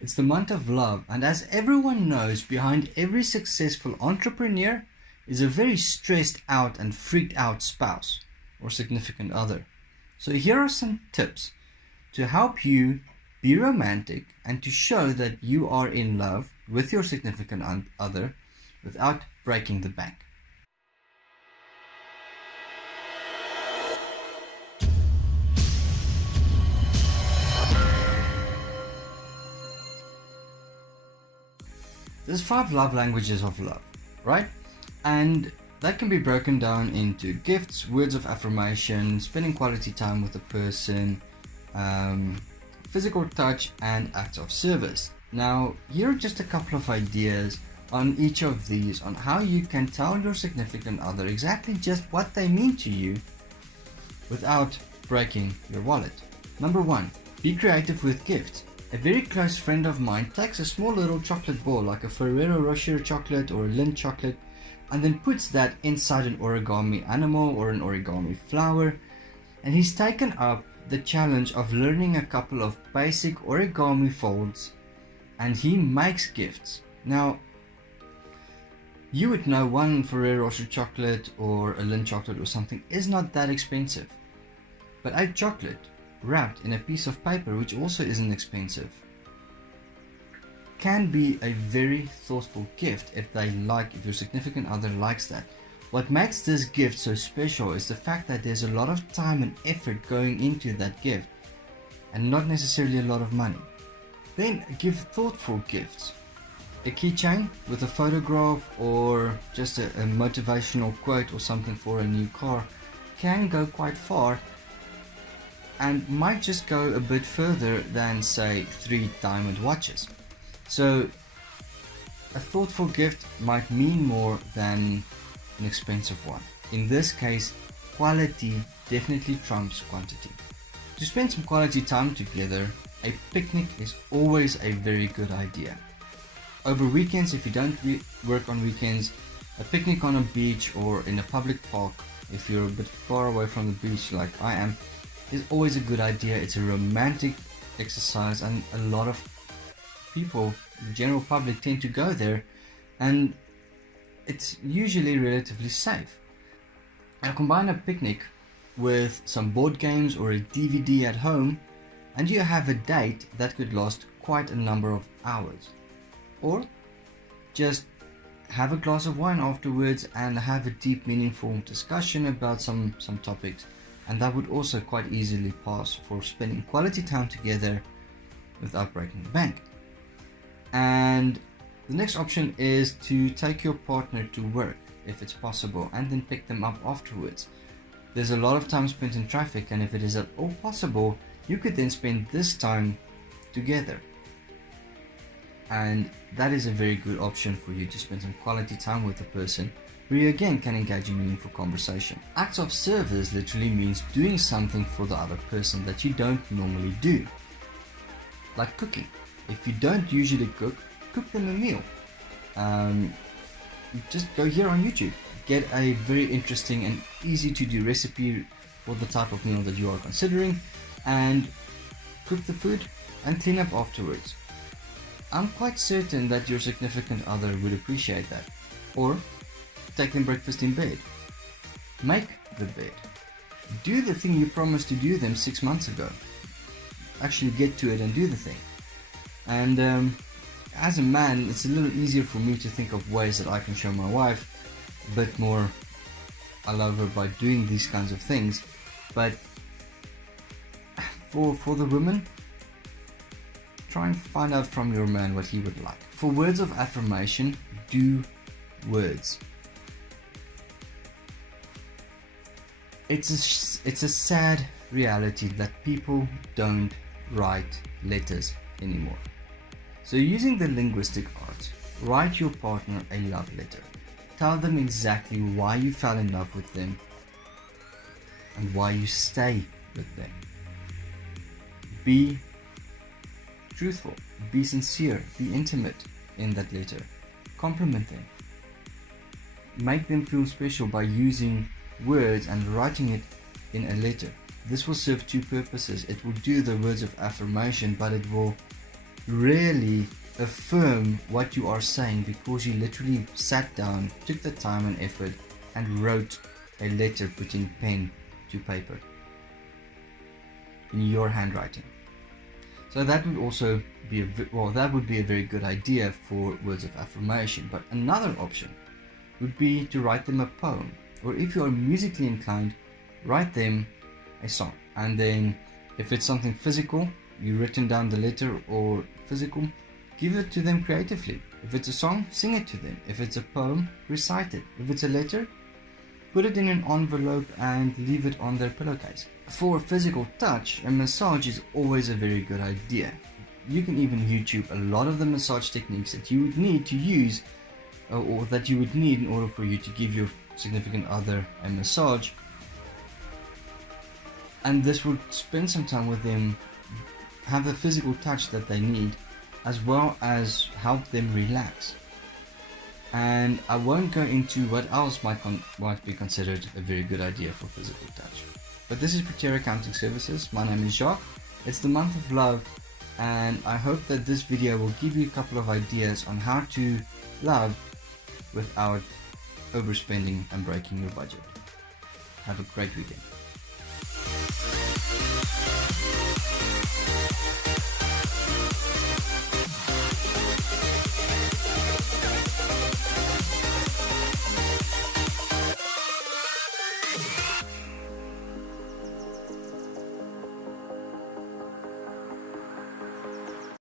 It's the month of love, and as everyone knows, behind every successful entrepreneur is a very stressed out and freaked out spouse or significant other. So here are some tips to help you be romantic and to show that you are in love with your significant other without breaking the bank. There's 5 love languages of love, right? And that can be broken down into gifts, words of affirmation, spending quality time with a person, physical touch, and acts of service. Now, here are just a couple of ideas on each of these on how you can tell your significant other exactly just what they mean to you without breaking your wallet. Number 1, be creative with gifts. A very close friend of mine takes a small little chocolate ball like a Ferrero Rocher chocolate or a Lindt chocolate and then puts that inside an origami animal or an origami flower, and he's taken up the challenge of learning a couple of basic origami folds and he makes gifts. Now, you would know one Ferrero Rocher chocolate or a Lindt chocolate or something is not that expensive, but a chocolate wrapped in a piece of paper, which also isn't expensive, can be a very thoughtful gift if your significant other likes that. What makes this gift so special is the fact that there's a lot of time and effort going into that gift and not necessarily a lot of money. Then give thoughtful gifts. A keychain with a photograph or just a motivational quote or something for a new car can go quite far and might just go a bit further than, say, 3 diamond watches. So a thoughtful gift might mean more than an expensive one. In this case, quality definitely trumps quantity. To spend some quality time together, a picnic is always a very good idea. Over weekends, if you don't work on weekends, a picnic on a beach or in a public park, if you're a bit far away from the beach like I am, is always a good idea. It's a romantic exercise and a lot of people, the general public, tend to go there and it's usually relatively safe. Now combine a picnic with some board games or a DVD at home and you have a date that could last quite a number of hours. Or just have a glass of wine afterwards and have a deep, meaningful discussion about some topics, and that would also quite easily pass for spending quality time together without breaking the bank. And the next option is to take your partner to work if it's possible and then pick them up afterwards. There's a lot of time spent in traffic, and if it is at all possible, you could then spend this time together. And that is a very good option for you to spend some quality time with a person where you again can engage in meaningful conversation. Acts of service literally means doing something for the other person that you don't normally do. Like cooking. If you don't usually cook, cook them a meal. Just go here on YouTube. Get a very interesting and easy to do recipe for the type of meal that you are considering and cook the food and clean up afterwards. I'm quite certain that your significant other would appreciate that. Or take them breakfast in bed. Make the bed. Do the thing you promised to do them 6 months ago. Actually get to it and do the thing. And as a man, it's a little easier for me to think of ways that I can show my wife a bit more I love her by doing these kinds of things. But for the women, try and find out from your man what he would like. For words of affirmation, do words. It's a sad reality that people don't write letters anymore. So using the linguistic arts, write your partner a love letter. Tell them exactly why you fell in love with them and why you stay with them. Be truthful, be sincere, be intimate in that letter. Compliment them. Make them feel special by using words and writing it in a letter. This will serve two purposes. It will do the words of affirmation, but it will really affirm what you are saying, because you literally sat down, took the time and effort, and wrote a letter putting pen to paper in your handwriting. So that would also be that would be a very good idea for words of affirmation. But another option would be to write them a poem, or if you are musically inclined, write them a song. And then if it's something physical, you've written down the letter or physical, give it to them creatively. If it's a song, sing it to them. If it's a poem, recite it. If it's a letter, put it in an envelope and leave it on their pillowcase. For physical touch, a massage is always a very good idea. You can even YouTube a lot of the massage techniques that you would need to use, or that you would need in order for you to give your significant other a massage. And this would spend some time with them, have the physical touch that they need, as well as help them relax. And I won't go into what else might be considered a very good idea for physical touch. But this is Practitioner Accounting Services. My name is Jacques. It's the month of love, and I hope that this video will give you a couple of ideas on how to love without overspending and breaking your budget. Have a great weekend.